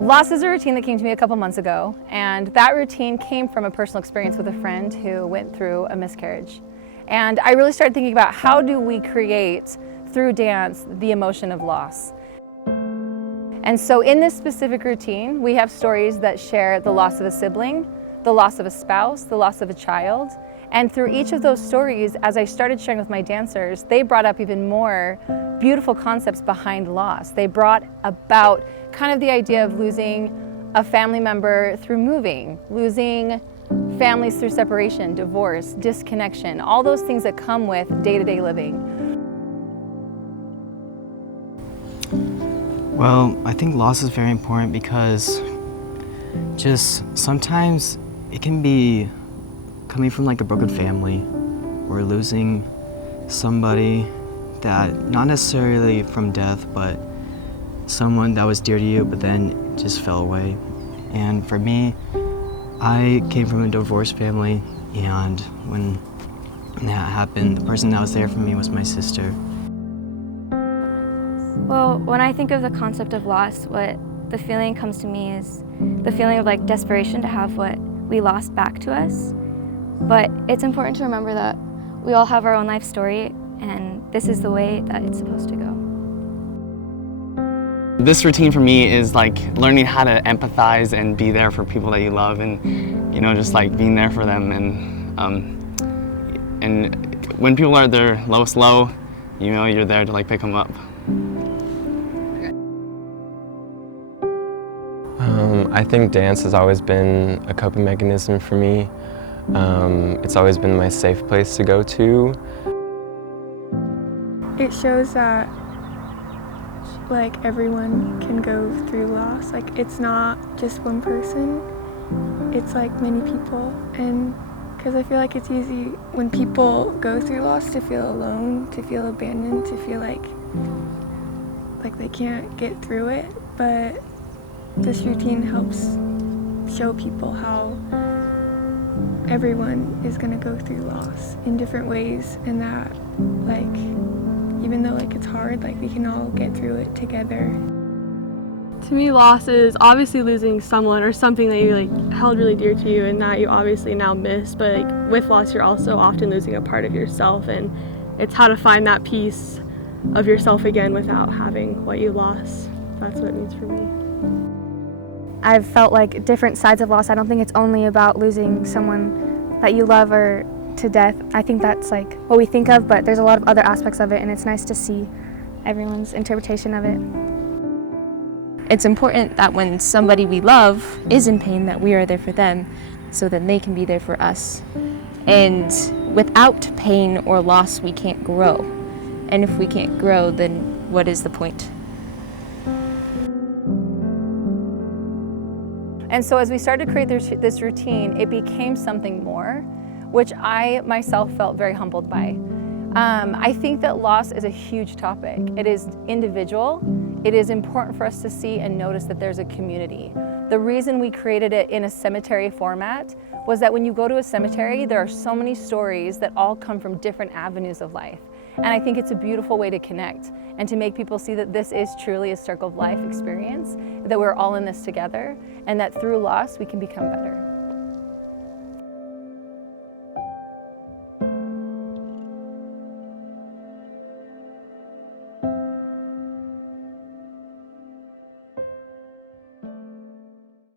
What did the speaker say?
Loss is a routine that came to me a couple months ago, and that routine came from a personal experience with a friend who went through a miscarriage. And I really started thinking about how do we create, through dance, the emotion of loss. And so in this specific routine, we have stories that share the loss of a sibling, the loss of a spouse, the loss of a child. And through each of those stories, as I started sharing with my dancers, they brought up even more beautiful concepts behind loss. They brought about kind of the idea of losing a family member through moving, losing families through separation, divorce, disconnection, all those things that come with day-to-day living. Well, I think loss is very important because just sometimes it can be coming from like a broken family or losing somebody that, not necessarily from death, but someone that was dear to you but then just fell away. And for me, I came from a divorced family, and when that happened, the person that was there for me was my sister. Well, when I think of the concept of loss, what the feeling comes to me is the feeling of like desperation to have what we lost back to us. But it's important to remember that we all have our own life story, and this is the way that it's supposed to go. This routine for me is like learning how to empathize and be there for people that you love, and just like being there for them, and when people are at their lowest low, you're there to like pick them up. I think dance has always been a coping mechanism for me. It's always been my safe place to go to. It shows that like everyone can go through loss. Like it's not just one person, it's like many people. And because I feel like it's easy when people go through loss to feel alone, to feel abandoned, to feel like they can't get through it. But this routine helps show people how everyone is going to go through loss in different ways, and that even though it's hard, we can all get through it together. To me, loss is obviously losing someone or something that you held really dear to you and that you obviously now miss, but with loss you're also often losing a part of yourself, and it's how to find that piece of yourself again without having what you lost. That's what it means for me. I've felt like different sides of loss. I don't think it's only about losing someone that you love or to death. I think that's what we think of, but there's a lot of other aspects of it, and it's nice to see everyone's interpretation of it. It's important that when somebody we love is in pain, that we are there for them so that they can be there for us. And without pain or loss, we can't grow. And if we can't grow, then what is the point? And so as we started to create this routine, it became something more, which I myself felt very humbled by. I think that loss is a huge topic. It is individual. It is important for us to see and notice that there's a community. The reason we created it in a cemetery format was that when you go to a cemetery, there are so many stories that all come from different avenues of life. And I think it's a beautiful way to connect and to make people see that this is truly a circle of life experience, that we're all in this together, and that through loss we can become better.